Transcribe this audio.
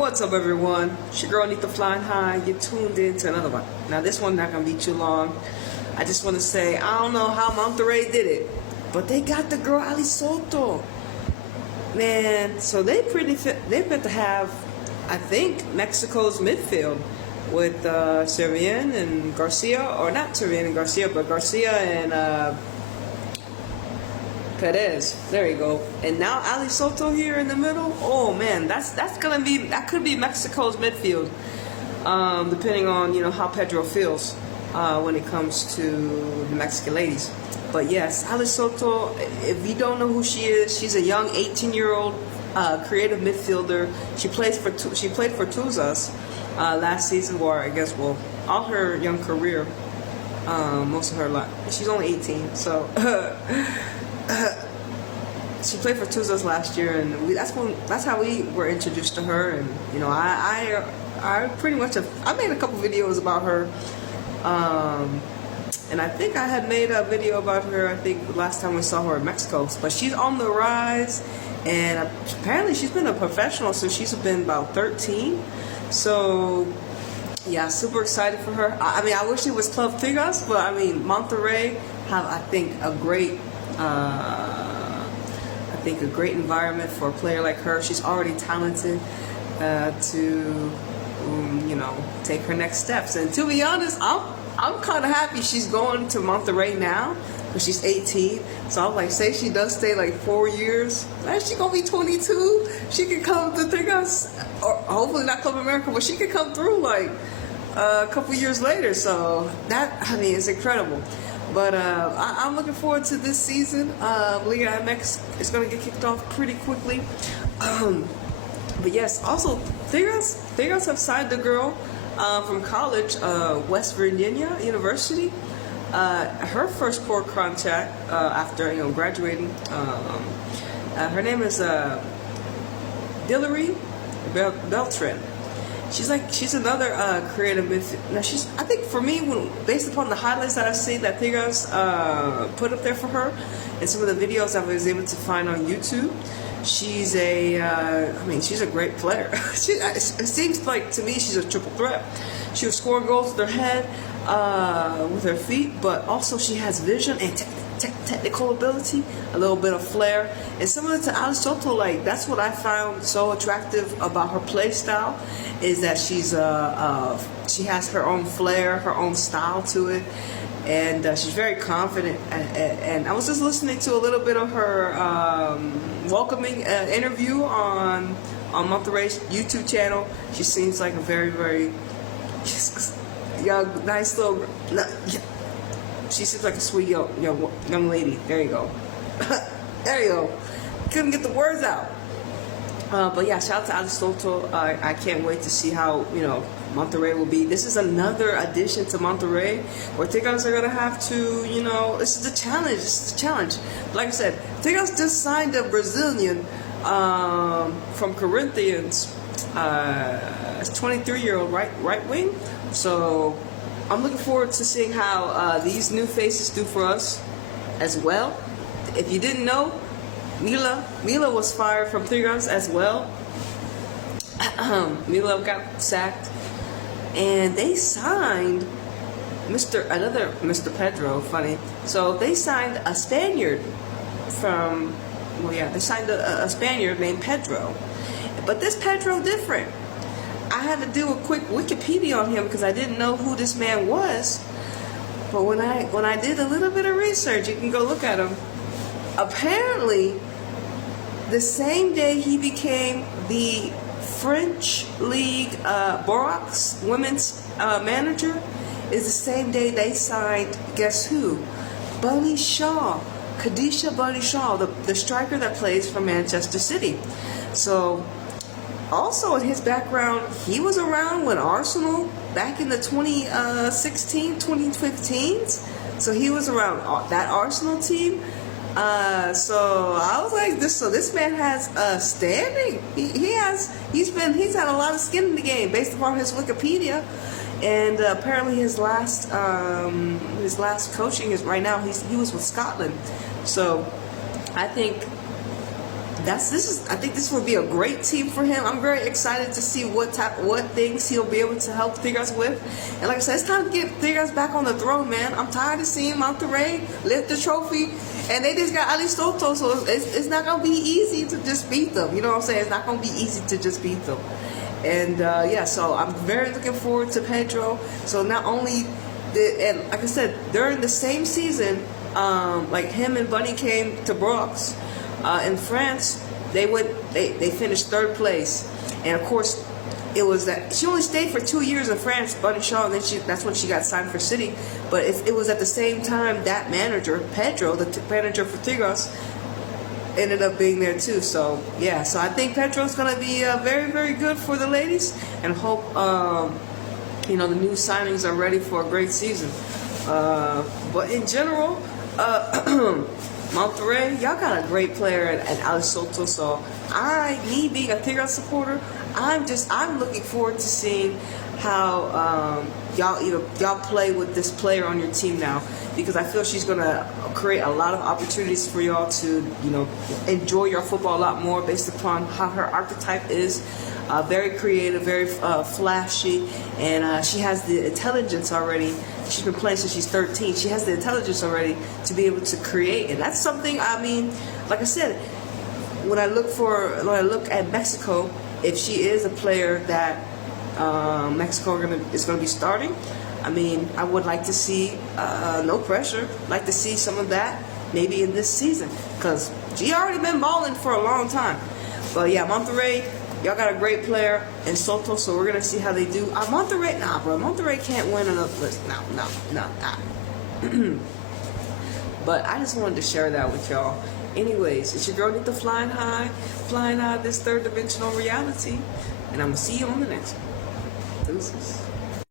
What's up, everyone? It's your girl Anita flying high. You're tuned in to another one. Now, this one's not gonna be too long. I just want to say I don't know how Monterrey did it, but they got the girl Ali Soto. Man, so they pretty fit. They meant to have, I think, Mexico's midfield with Servien and Garcia, or not Servien and Garcia, but Garcia and Perez. There you go. And now Ali Soto here in the middle. Oh man, that could be Mexico's midfield, depending on how Pedro feels when it comes to the Mexican ladies. But yes, Ali Soto. If you don't know who she is, she's a young 18-year-old creative midfielder. She played for Tuzas last season, or I guess all her young career, most of her life. She's only 18, so. She played for Tuzas last year, and that's how we were introduced to her. And I pretty much I made a couple videos about her, and I think I had made a video about her. I think the last time we saw her in Mexico. But she's on the rise, and apparently she's been a professional since she's been about 13. So yeah, super excited for her. I mean, I wish it was Club Tigres, but I mean Monterrey have, I think, a great environment for a player like her. She's already talented to take her next steps. And to be honest, I'm kind of happy she's going to Monterrey now because she's 18. So I'm like, say she does stay like 4 years, she gonna be 22. She could come to Tigres, or hopefully not Club America, but she could come through like a couple years later. So that, I mean, it's incredible. But I'm looking forward to this season. Liga MX is going to get kicked off pretty quickly. But yes, also, Tigres have signed the girl from college, West Virginia University. Her first core contract after graduating. Her name is Dillery Beltran. She's another creative midfield. Now I think for me, based upon the highlights that I've seen that Tigres put up there for her, and some of the videos I was able to find on YouTube, she's she's a great player. It seems like to me she's a triple threat. She will score goals with her head, with her feet, but also she has vision and technical ability, a little bit of flair, and similar to Ali Soto. Like, that's what I found so attractive about her play style, is that she has her own flair, her own style to it, and she's very confident. And I was just listening to a little bit of her welcoming interview on Monterrey's YouTube channel. She seems like a very, very young, nice little. She seems like a sweet young lady. There you go. There you go. Couldn't get the words out. But yeah, shout out to Ali Soto. I can't wait to see how Monterrey will be. This is another addition to Monterrey where Tigres are gonna have to this is the challenge. This is the challenge. Like I said, Tigres just signed a Brazilian from Corinthians, a 23-year-old right wing. So I'm looking forward to seeing how these new faces do for us as well. If you didn't know, Mila was fired from Tigres as well. Mila got sacked, and they signed Mr. Pedro. Funny. So they signed a Spaniard from. Well, yeah, they signed a Spaniard named Pedro, but this Pedro different. I had to do a quick Wikipedia on him because I didn't know who this man was. But when I did a little bit of research, you can go look at him. Apparently, the same day he became the French League Borax women's manager is the same day they signed, guess who? Bunny Shaw, Khadija Bunny Shaw, the striker that plays for Manchester City. So, also in his background, he was around when Arsenal, back in the 2016, 2015s. So he was around that Arsenal team. So I was like, this man has standing. He's had a lot of skin in the game based upon his Wikipedia. And apparently his last coaching is right now. He was with Scotland. So I think I think this will be a great team for him. I'm very excited to see what things he'll be able to help Tigres with. And like I said, it's time to get Tigres back on the throne, man. I'm tired of seeing Monterrey lift the trophy, and they just got Soto, so it's not gonna be easy to just beat them. You know what I'm saying? It's not gonna be easy to just beat them. And yeah, so I'm very looking forward to Pedro. So not only and like I said, during the same season, like him and Bunny came to Brox. In France, they finished third place, and of course, it was that she only stayed for 2 years in France, Bunny Shaw, and then that's when she got signed for City. But it was at the same time that manager, Pedro, the manager for Tigres, ended up being there too. So yeah, so I think Pedro's gonna be very, very good for the ladies, and hope the new signings are ready for a great season. But in general, Monterrey, y'all got a great player at Soto, so me being a Tigres supporter, I'm looking forward to seeing how y'all play with this player on your team now, because I feel she's gonna create a lot of opportunities for y'all to enjoy your football a lot more based upon how her archetype is. Very creative, very flashy, and she has the intelligence already. She's been playing since she's 13. She has the intelligence already to be able to create, and that's something. I mean, like I said, when I look at Mexico, if she is a player that Mexico is going to be starting, I mean, I would like to see no pressure. Like to see some of that maybe in this season, because she already been balling for a long time. But yeah, Monterrey. Y'all got a great player in Soto, so we're gonna see how they do. Monterrey, nah, bro. Monterrey can't win another list. No. But I just wanted to share that with y'all. Anyways, it's your girl Anita flying high this third dimensional reality, and I'm gonna see you on the next one. Deuces.